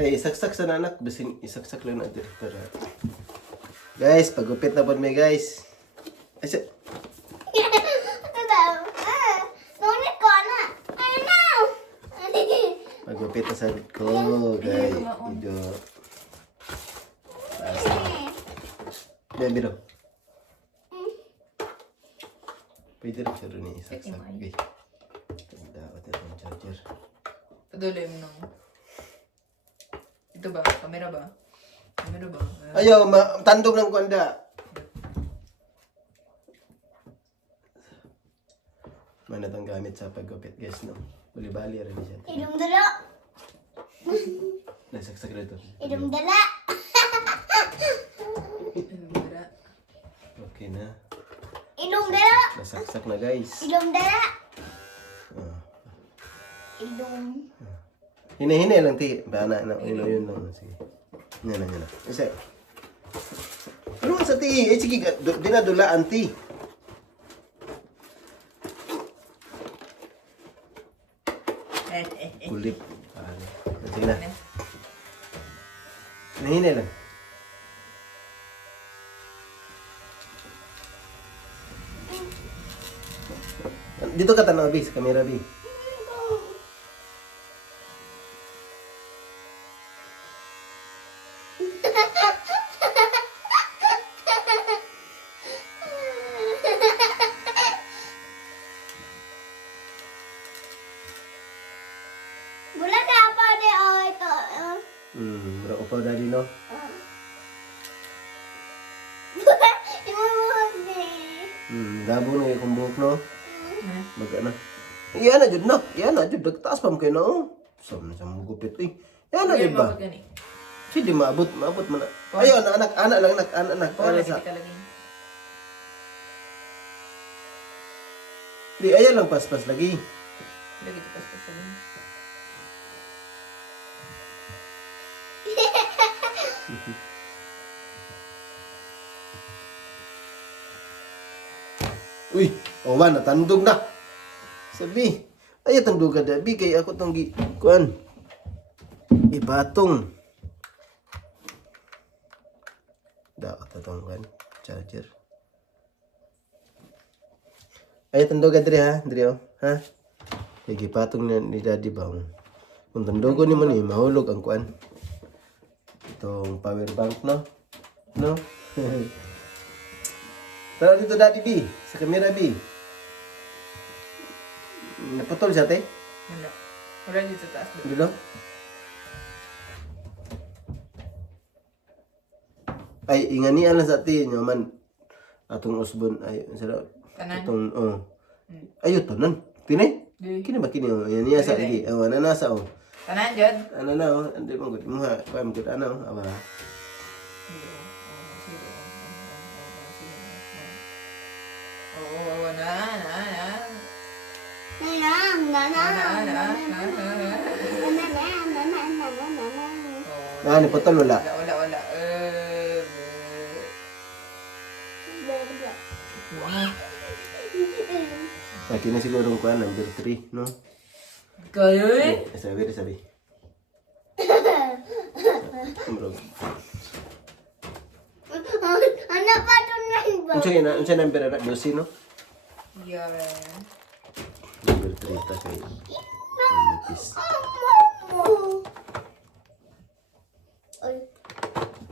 Ay, isaksak sa anak. Basing isaksak lang natin. Para... Guys, pagupit na po may guys. Ay, Ngunit ko na. Ano? pagupit na sabi ko, guys. Ito. Baby daw. Pwede rin siya rin isaksak. Okay. Dapat itong charger. Paduloy mo nung. Ito ba? Kamera ba? Kamera ba? Ayaw, tandog ng kuanda. Mana itong gamit sa paggupit, guys, no? Bali-bali rin siya. Idong dala. Nasaksak rin ito. Idong dala. Okay na. Idong dala. Nasaksak na, guys. Idong dala. Ah. Idong. Hina-hina lang, ti. Bana na. Yun lang. Sige. Yan na. Isa. Ano nga sa ti? Eh, sige. Dinadulaan, ti. Kulip. Sige na. Hina-hina lang. Dito ka tanaw, Bi. Sa camera, Bi. Mula ka pa de ito. Bro, upaw dali, no? Imuhog de. Labo na yung buhok, no? Baga na. Iyan na, Jud, no? Iyan na, Jud. Nagtaas pa mo kayo, no? Saan sa mga gupit, eh. Iyan na, Jud ba? Hindi, maabot mo na. Ayaw, anak lang, anak. Oh, lagi Sa... ka lagi. Di, ayaw lang, pas lagi. Lagi ka pas sa lagi. Uy, owan, natandog na. Sabi, ayaw tandog ka, Dabi, kay ako tong kuan. Ibatong. Dapat itong kuan, charger. Ayaw tandog ka, Dre, ha? Dre, oh. Ha? Kaya gipatong ni Daddy ba? Kung tandogo ni mo ni, mahulog ang kuan. Itong power bank, no? No? Tara dito, Daddy B. Sa camera, B. Naputol siya, te? Wala. Wala dito sa taas. Dito? Ay, inganian lang sa atin. Yaman. Atong usbon. Ay, sarap. Tanan? Atong, Ayo, tanan. Tinay? Di. Kini ba kini? Yan niya sa lagi. Nanasa, Tanan, Jod? Ano na, Hindi mo gud mo ha. Kuha mo gud ano, aba. Oo, na. Ah, ni putol wala. Wala. Ay, kini siguro kuha number 3, no? Kayo eh? Sabi. Bro. Ano pa tunay ba? Unsa number na 12, no? Yeah. Number 3 ta kay. Nipis. Mamo. Ay,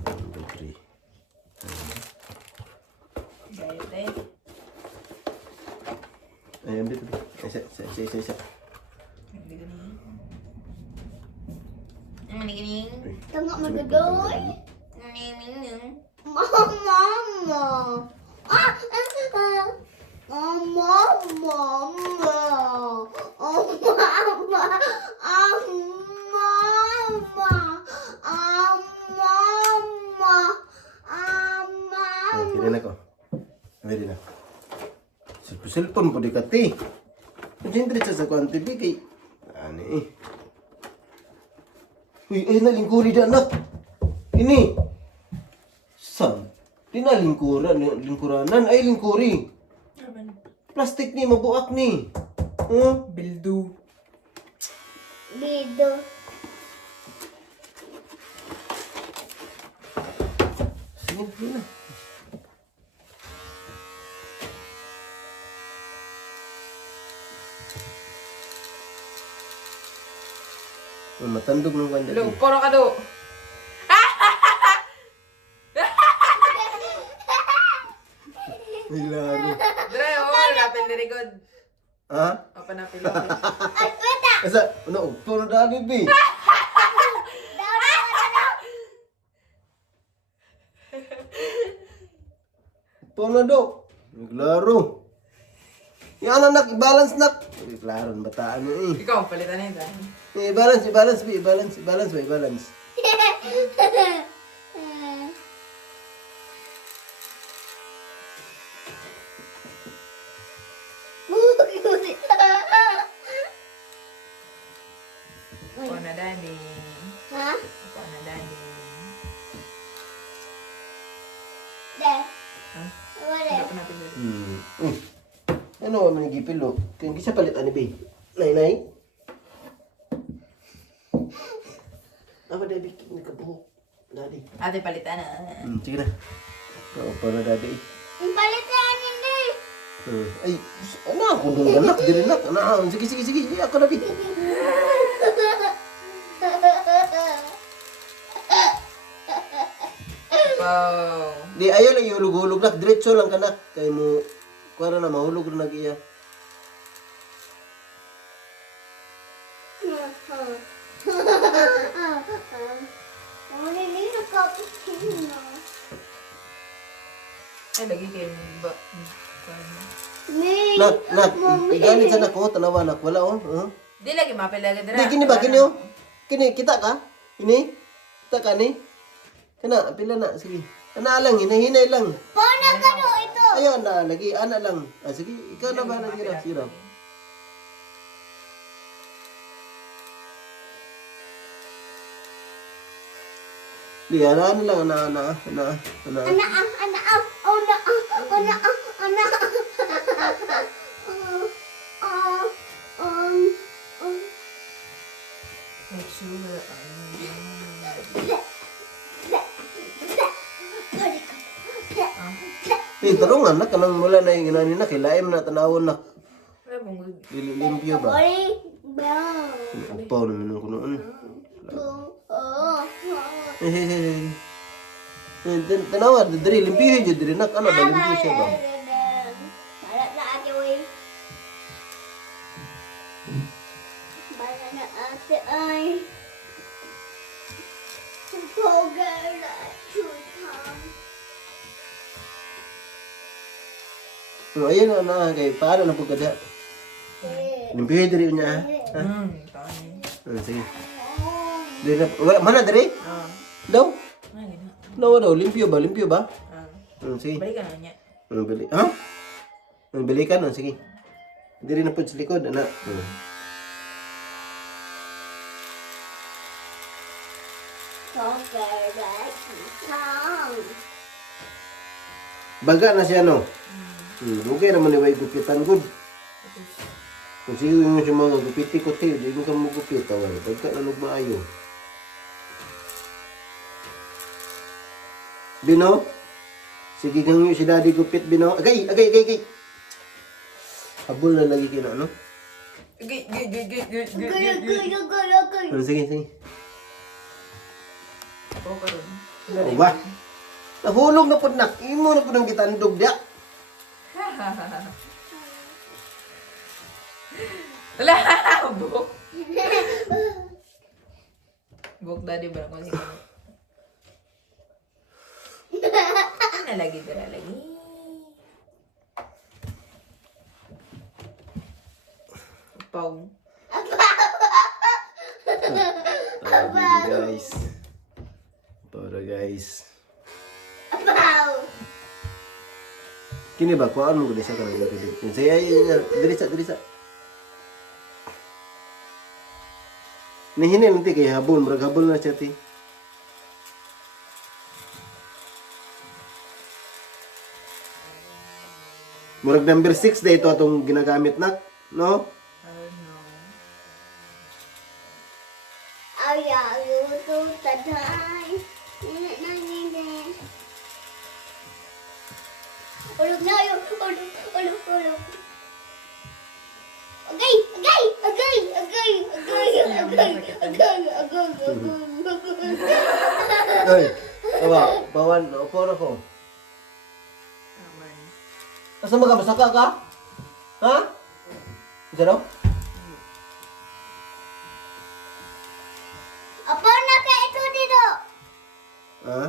Number 3. Dahil eh. Ayun dito. Isa. Hindi ganing. Hindi ganing. tengok magadoy. Ganing. Mama. Mama. Kini na ko. Ready na. Cellphone po di kati. Siyempre sa kuan TV kay ani. Uy, ay nalingkuri da anak. Ini. San? Di na lingkuranan ay lingkuri. Plastik ni mabuak ni. Bildu. Lido. sige na. Matandog ng kanya. Lo, puro ka do. Hilaro. Dre, oh, napil ni Rigod. Ha? Apa napil ni Rigod. Asa, ano, puro dali, be. Puro do. Hilaro. Yan anak, i-balance nak. Klaro, bataan mo eh. Ikaw, palitan nito. I-balance, i-balance, be, i-balance, i-balance ba, i-balance. Ako na, Daddy. Hah? Ako na, Daddy. Dad. Ha? Wala. Hindi ko napil ni Rigod. Ano man yung gipil, lo? Kaya hindi siya palitan ni be. Nay. Apa, Daddy, nagkabuhok. Daddy. Ate, palitan na. Sige na. Oo, para Daddy. Ang palitan hindi. Ay, ano ako doon ganak, dili nak. Ano, sige. Hindi ako na be. Wow. Di ayaw lang ihulog-hulog nak, diretso lang ka nak. Kaya mo, kuwara na mahulog rin nag-iya. Hindi na cappuccino. Ay, lagi kayo ba? May Nak, igalit sa nak ko, tanawa nak, wala oh. Di lagi mapil lagi dira. Di, kini ba, kini oh. Kini, kita ka? Ini? Kita ka ni? Kana, pila na, sige. Ana lang, hinahinay lang. paano ka no ito? Ayaw na, lagi, ana lang. Ah, sige, ikaw na ba lagi na, sirap. Di, ana lang, ana. Make sure. Tarong anak, kanang mula na yung inani na, kilaim na, tanawon na. Wala bang good. Limpyo ba? Brown. Upaw naman ako noon. Oh. Tanawa, dari limpyo yun, dari nak, ano ba, limpyo siya ba? Balat na ate, uy. Balat na ate, ay. Pogar na chutang. Ayun na, kay paano na po kada? Limpyo yun, dari niya, ha? Tani. Sige. Dari na, mana dari? Ah. Daw? Ay, gina. Nawa daw, limpyo ba? Ah. Sige. Balikan na niya. Bili. Ha? Balikan, sige. Diri na po sa likod, anak. Pogar na chutang. Baga na siya, no? Dugay naman ni way gupitan good. Kung siyo yung siya mga gupiti-kuti, di mo ka mo gupit, tawag. Baga na nagmaayo. Bino? Sige kang yung si daddy gupit, Bino. Agay! Habol na lagi kina, ano? Gay. Sige. Ako karon. O ba? Nahulog na po nak. Imo na po nang kitandog diya. Wala! Buk. Buk Daddy ba na kasi kami? Ano lagi dira lagi? Pau. Para guys. Wow. Kini ba kuan mo gud siya kanang diri. Saya diri sa. Nihinin nanti kay habol, murag habol na siya ti. Murag number 6 na ito atong ginagamit nak, no? I don't know. Ayaw to taday. Ay, bawan, upo na ko. Aman. Asa masaka ka? Ha? Isa daw? Apa nak kayak itu dito? Ha?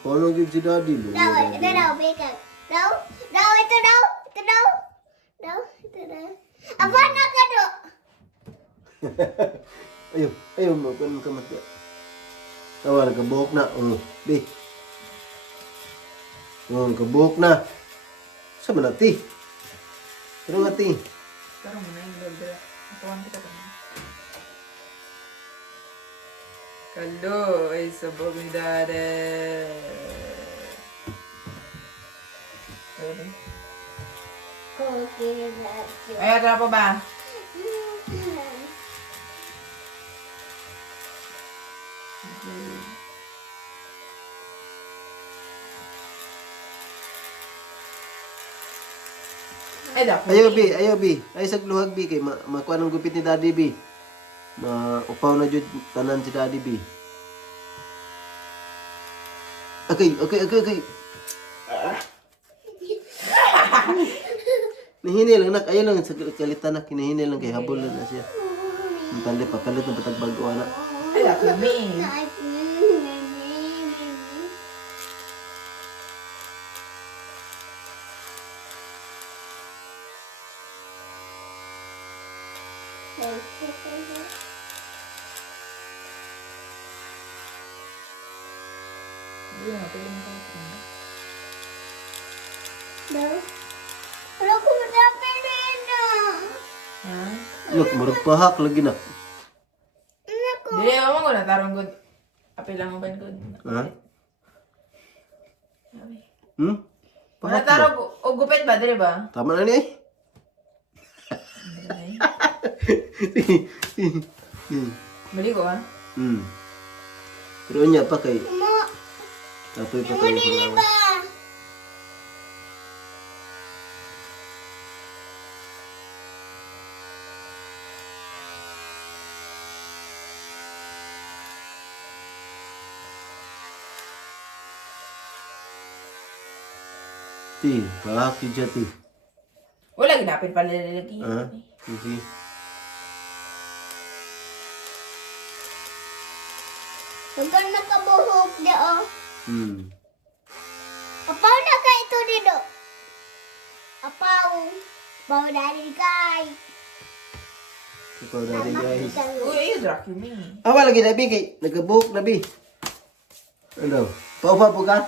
Paano yun si daddy? Daw, itu daw, pegang. Daw, itu daw. Daw, itu daw. Apa nak kado? Ayaw, mapan ka mati. Tawa, nagkabuhok na. Di. Nagkabuhok na. Saan ba nati? Pero nati. Pero mo na yung lola. Atawan kita pa. Kalo ay sabog ni dade. Kokilaki. Ay, atra pa ba? Ay, dako. Ayaw, bi. Ay, sagluhag, bi. Kay makuha ng gupit ni daddy, bi. Maupaw na jud tanan si daddy, bi. Okay. Nahinil lang, nak. Ayaw lang, sa kalitan na. Kinahinil lang, kay habol lang na siya. Papalit ng patagbago, anak. Ay, dako, mi. Hindi na, tuloy mo tayo. Daw. Kalau aku berdapin Lena. Ha? Look, murag pahak lagi na. Aku. Dili, mama ko na tarong good. Apil lang mo ba good? Ha? Hmm? Wala tarong o gupit ba? Dili ba? Tama na ni eh. Bali ko ha? Pero niya pa kay Mau. tapoy pa Mau tayo. diliba. Ti, pahak si Jati. Wala ginapin pala lalaki. Ha? Sige. Bukan nakabuhok dia oh. Apa nak kayak itu dito? Apa? Bau dari kay. Ikaw dali guys. Uy, ayun, Draki me. Awa lagi na bi kay nagabuhok na bi. Ano? Paupa po ka?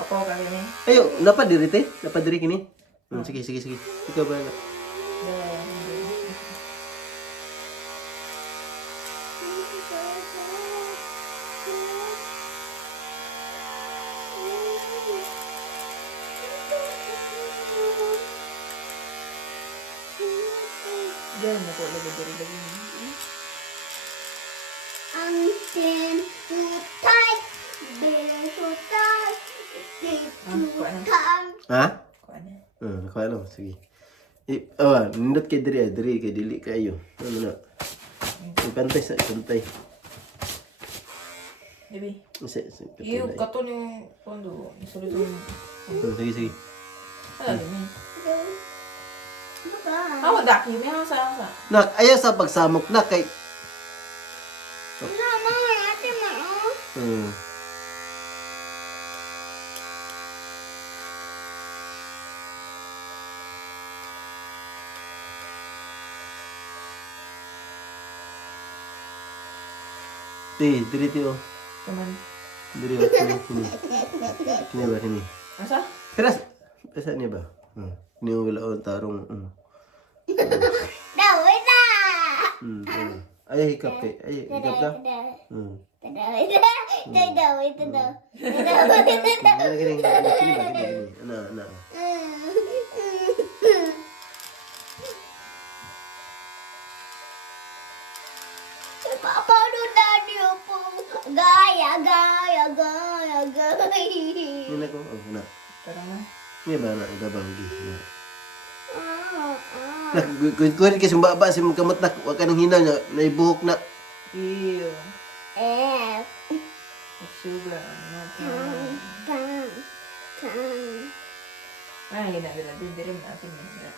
Papaw kami ni. Ayo, napad diri te? Napad diri kini? Sige. Ikaw ba? Diyan mo ko lagi lagi. Angin hutan, bilang hutan, hutan. Ha? Kuha na. Nakuha lang. Sige. Nindot kay diri kay dili kayo. Ano na? Pantay. Dibi. Sige. Iyo, kato ni pondo. Isulod yung... Sige. Wala din eh. Bukan. Awa, Draki me. Hasa. Nak, ayaw sa pagsamok na kay Mama, ate mau. diri tiyo. Cuman. Diri kini. Kini ba kini? Asa? Keras. Pesa niya ba? Ni wala on tarong. Dah, wena. Ayaw hikap kay. Ayaw hikap ka? Itu dah. Kini ba? Ana. Papa udah tadi apa? Gaya. Ni na ko. Na. Tara na. Ni ba na gabang gi. Nak kuan kay sumbaba si kamot nak wa ka nang hinaw na naibuhok na. Iyo. F. Sugar. Tang. Ah, ginagala din. Diri mo natin ginagala.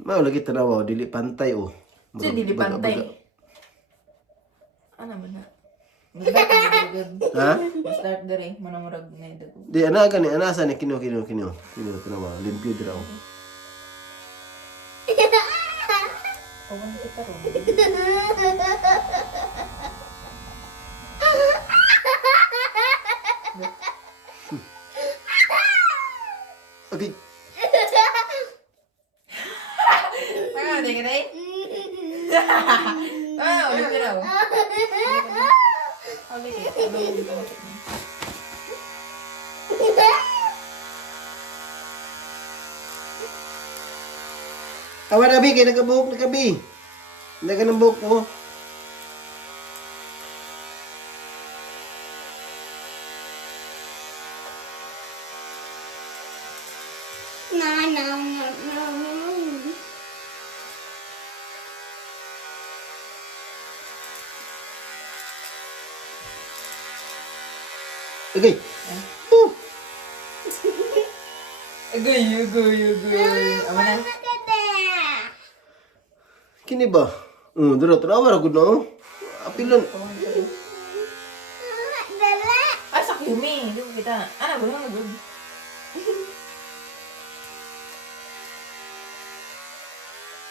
Mao lagi tanawa dili pantay oh. So, dili Baga- pantay. baga. Ano ba na? Mag-start na diri. Ha? Mag-start diri. Manamurag na ito. Di ana gani ana sa ni kino tanawa limpyo dira oh. Awan kita ron. Okay. Ah, di ka na eh. Ah, ulit ka raw. Ulit ka. Awa na bi kay nagabuhok na kabi. Naga ng buhok mo. Okay. Oh, Agoy. Ama na. kini ba? Dira tanawa ra gud na oh. Apilon. Ah, sa kumi. Di mo kita. Ano ba lang nagod?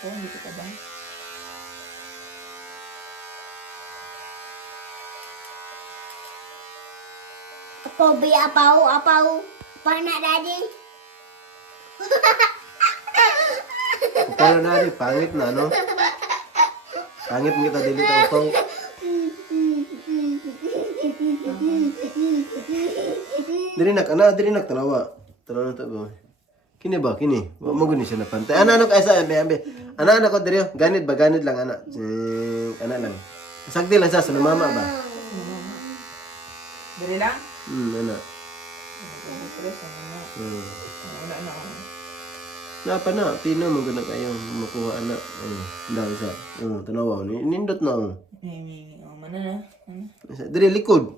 Oh, hindi kita ba? Apaw. Pana daddy. Para na pangit na no. Pangit mo kita dili ta upaw. Diri nak tanawa. Tanawa to go. Kini ba kini? Wa mo gani siya na pantay. Ana kay sa ambe. Ana ko diri oh. Ganit lang ana. Ana lang. Sagdi lang sa mama ba. Dali lang? Ana. Stress na. Wala na ako. Napa na, tino mo gana kayo makuha ana. Daw sa. Tanawa ni nindot na. May. Oh, mana na. Diri likod.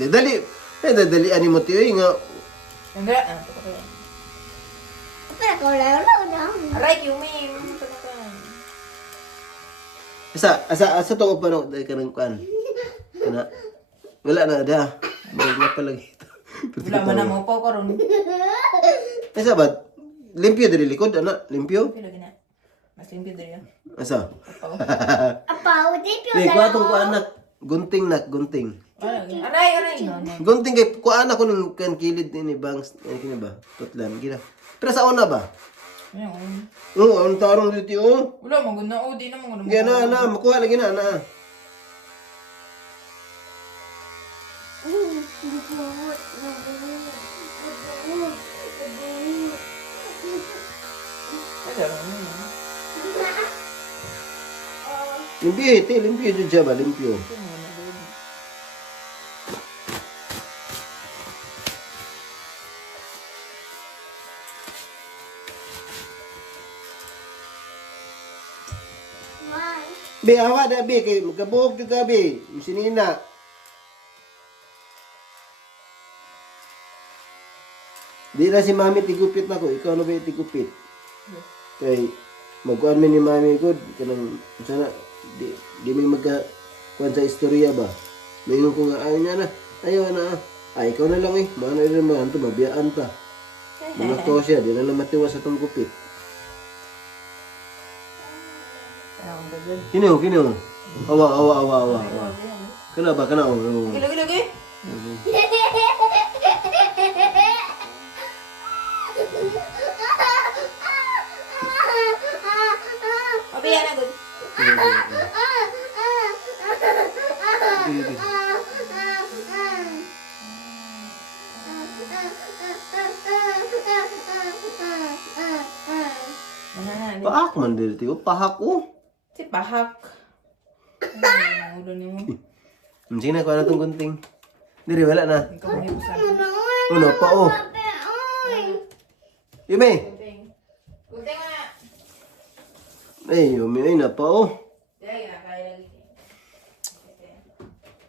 Dali. Dali ani mo tiyo nga. Enggak, ito ko yan. Pero ko lalo. Aray, Yumi. Asa to pa no dai kanang kwan. Kana. Wala na da. Bag na pala ito. Wala man na mo pa ko ron. Asa ba? Limpyo diri likod ana, limpyo. Pero gina. Mas limpyo diri yan. Asa? Oo. Apaw, di pyo Ni kwatong ko anak. Gunting. Aray. No. Gunting kay ko anak ko ning kan kilid ni bangs kini ba? Tutlan gina. Pero sa una ba? Ayun. Ang tarong dito oh. Wala, magod na. Oh, di na magod. Gina na, makuha lagi na na. Limpyo jud siya ba, limpyo. Be, awa na be, kay magkabuhok jud ka be. Sinina. Di na si mami tigupit na ko, ikaw na ba tigupit? Kay magkuan mi ni mami ko kanang sana di mi magka kuan sa istorya ba. Mayroon ko nga ayaw niya na. Ayaw na. Ay ikaw na lang eh. Maano rin mo anto mabiyaan ta. Mga to siya, di na lang matiwas sa tong gupit. Kino. Awa. Kana ba kana oh. Lagi. Abi yan agad. Paak man dito, pahak oh. Si Pahak. Ulo ni mo. Sige na, kuha na itong gunting. Diri, wala na. Ikaw mo yung usan. Uno pa, oh. Yume! Kunteng mo na. Ay, Yume, ay na pa, oh. Dahil na, kaya lagi.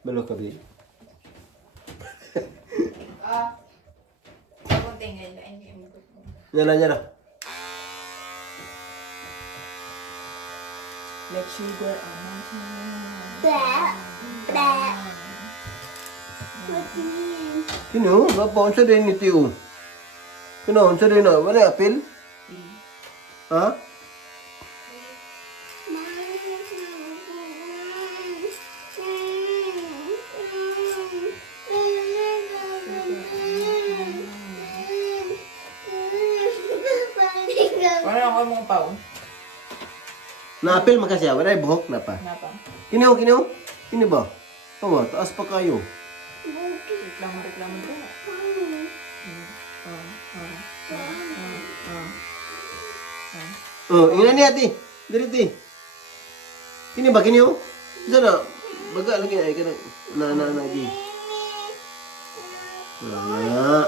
Balok ka, babe. Pagunting ngayon. Yan na. Like sugar on my tongue. Blah. Blah. What do you mean? Kino, gapon sa din iti o. Kino, sa din na, wala apil? Ha? Ano ako yung mga pao? Na-apil makasya, wala buhok na pa. Napa? Kino? Kino ba? Awa, taas pa kayo. Reklamo dito. Oh, ingnan niya ati. Diri. Kini ba kini oh? Isa na. Baga lagi ay kana na di. Na.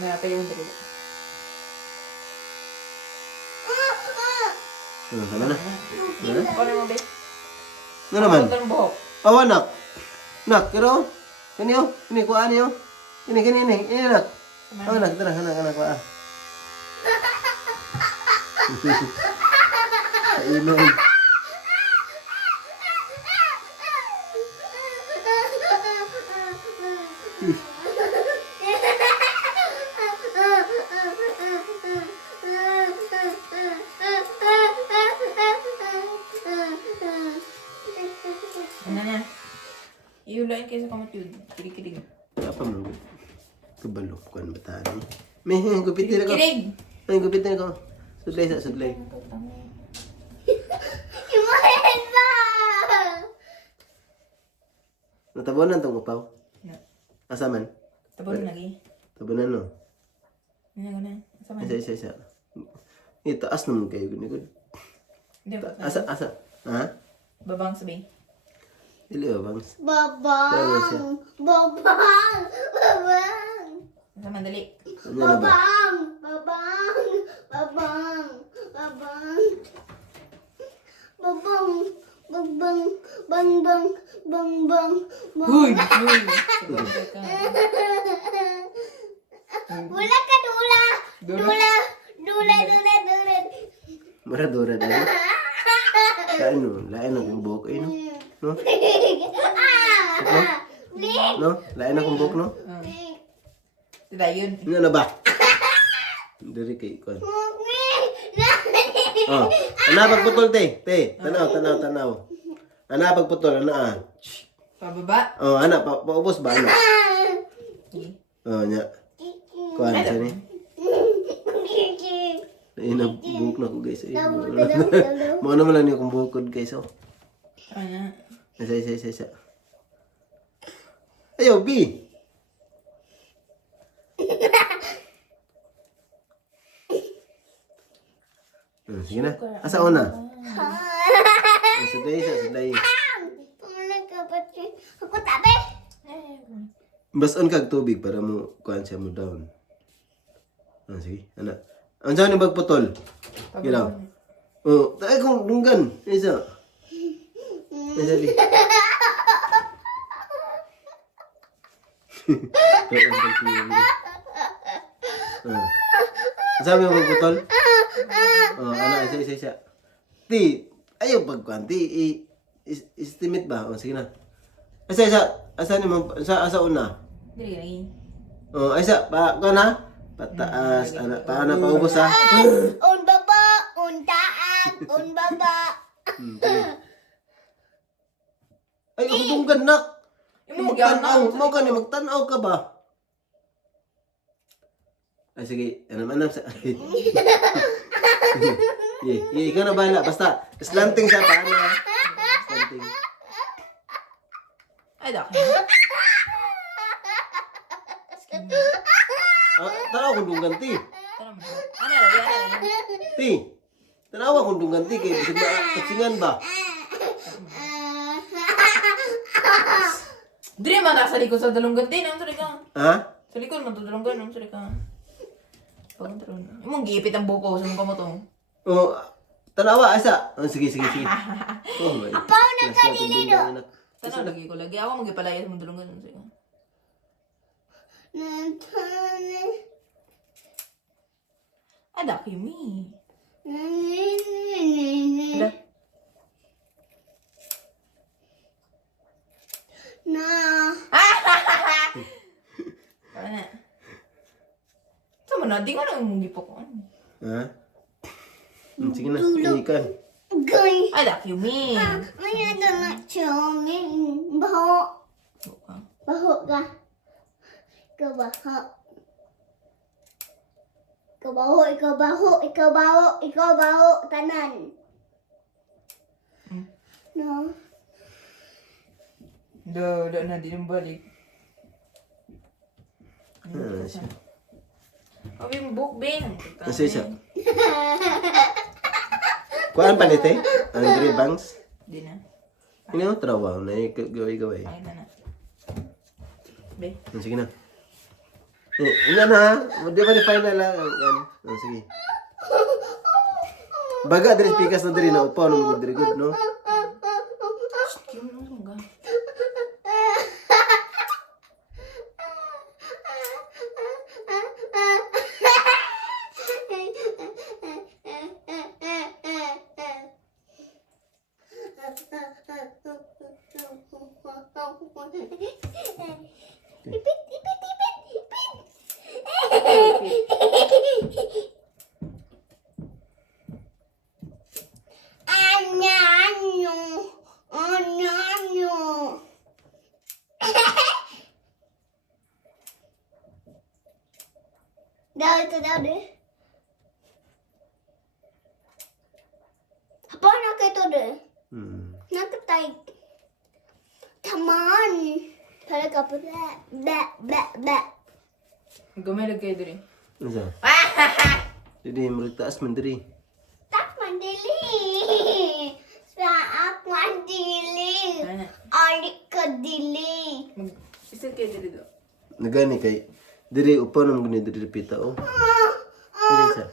Napa yung dito. Sana na. Ano mo, babe? Ano naman? Ano ang buhok? Awa nak. Nak, kiro. Kini oh. Kini kuan niyo. Kini. Ini nak. Awa nak, tara anak kuan. Inom. Ano na? Iulain kayo sa kamot yun. Kilig. Apa mo? Kabalo kuan bataan ni. Meh, gupitin ako. Kilig! Ay, gupitin ako. Sudlay. Imahin ba? Natabunan tong upaw. Asa man? Tapos lagi. Tabunan no. Ano. Sama. Isa. Itaas naman kayo gud. Hindi ba? Asa. Ha? Babang sabi. Dili ba bangs? Babang. Sama dali. Ano na ba? Bang. Huy! Dula ka dula. Dula. Maradora dali. Lain ang buhok eh, no? No? No? Lain ang buhok, no? Diba yun? Ano na ba? Dari kay kuan. Oh, ana pagputol te. Tanaw. Ana pagputol ana. Pababa? Oh, ana paubos ba ana? Oh, nya. Kuan sa ni. Ina buhok na ko guys. Mo naman lang niyo kung buhok guys oh. Ano? Isa. Ayo, B. Sige na. Asa una? Suday. Aku tabi. Bason kag tubig para mo kuan siya mo down. Sige, ana. Ang saan yung bagputol? Gilaw. Oh, tayo kong dunggan. Isa. Di. Sabi mo bagputol? Oh, ana, isa. Ti, ayaw pagkuan. Ti, estimate ba? O, sige na. Asa ni mo, asa una? Dili. Oh, isa, kuan ha? Pataas, ana, paano paubos ha? Un baba, un taag, un baba. Ay, ako tunggan nak. Yung Magtanaw ka ba? Ay, sige, ano man sa... Ikaw na bahala. Basta, slanting siya, paano ha? Slanting. Ay, dak. Tanaw kung dunggan, ti. Ano lagi? Ti, tanawa kung dunggan, ti. Kaya bisig na katsingan ba? Dili man sa likod sa dalunggan din. Ang sari ka. Ha? Sa likod man to dalunggan. Ang sari ka. Pagkontrol. Imong gipit ang buko sa mukha mo to. Oh, tanawa, asa? Oh, sige. Oh, my. Apaw na kanili do. Tanaw lagi ko lagi. Ako magipalaya sa mundulungan. Ada kimi. Ada. Tama na. Sama na, di ko na mong gipokon. Ha? Sige na, ikan. Ada kimi. Baho ka. Ikaw baho. Ikaw baho, ikaw baho, ikaw baho, ikaw baho, tanan. No. Do na din balik. Siya. Abi mo bukbing. Nasa isa. Kuhaan pa nite? Ang Grey Banks? Di na. Ini ang trabaho na gaway-gaway. Ay na na. Be. Sige na. Ina na ha. Di ba ni final lang? Sige. Baga dari pikas na dari na upaw ng good very good, no? Kim no sungga. Daw ito daw deh. Apa nak itu deh? Nakatay. Taman. Para kapag ba. Gumelag kayo diri. Ano sa? Jadi meritaas mandiri. Tak mandili. Sa ak mandili. Ana. Alik ka dili. Isil kayo diri do. Nagani kay diri upaw ng guni diri pita oh. Ano sa?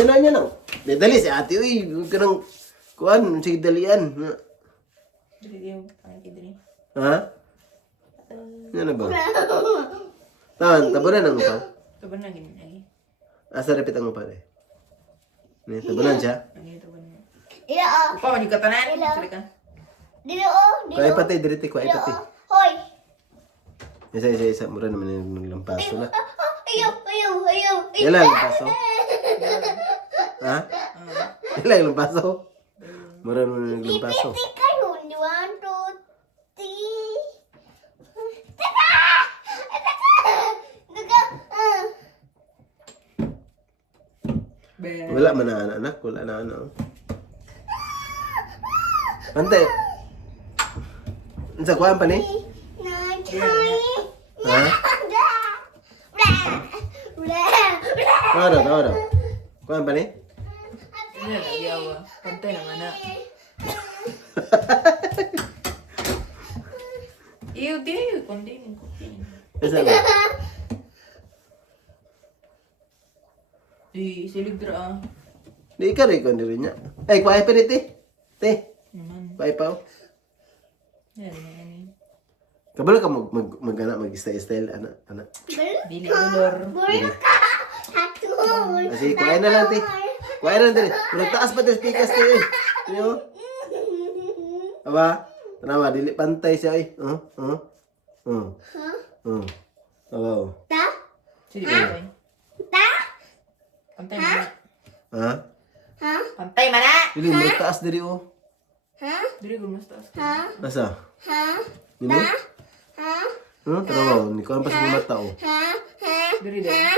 Yan na. Dali si ate uy, kanang kuan sige dalian. Diri yung pangki diri. Ha? Yan na ba? Tabunan ang upaw. Taban na gini lagi. Asa repit ang upaw eh. Ni tabunan siya. Lagi taban na. Iya. Pa man katanan. Sali ka. Dili oh. Kuay patay diri ti kuay patay. Hoy. Isa mura naman yung lampaso na. Ayaw. Ilan lampaso? Ha? Ilan lampaso? Mura naman yung lampaso. Ipiti kayo. 1, 2, 3. Tata! Be. Wala man na anak, wala na ano. Ante. Unsa kuan pa ni? Ha? Tawara. Kuan pa ni? Ini lagi awa. Pantay naman na. Iyo di, kundi mo. Asa ba? Di, silig dira ah. Di ka rin kundi rin niya. Ay, kuay pa ni ti. Ti, Naman. kuay pa oh. Yan, yan. Kabalo ka mag-style, anak. Dili dolor. Kasi kuhay na lang, ti. Kuhay na lang, ti. Taas pa, ti. Pikas, ti. Ano? Aba? Tanawa, dili pantay siya, eh. Aba, oh. Sige, pantay. Pantay mana. Ha? Pantay mana. Dili, taas diri, oh. Dili ko mas taas. Asa? Nimo? Tanawa, ni kuhan pa sa mata, oh. Dili dili. Ha?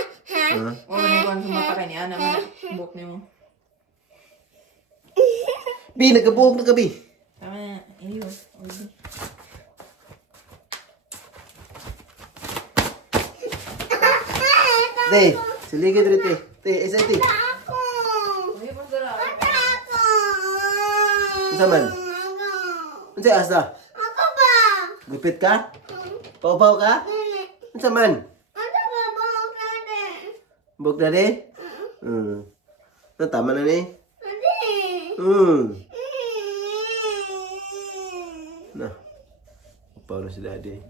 O, niguan sa mata kay ni Ana man. Buk niyo. Bi, nagkabuhok na ka, Bi. Tama na. Iyo. Oy. Te, siligid diri, te. Te, isa, te. Ay, pagdala. Unsa man? Unsa asa? Ako ba? Gupit ka? Paupaw ka? Unsa man? Ano ba bang kade? Buk na di? Tama na ni? Ade. Na. Paano si daddy?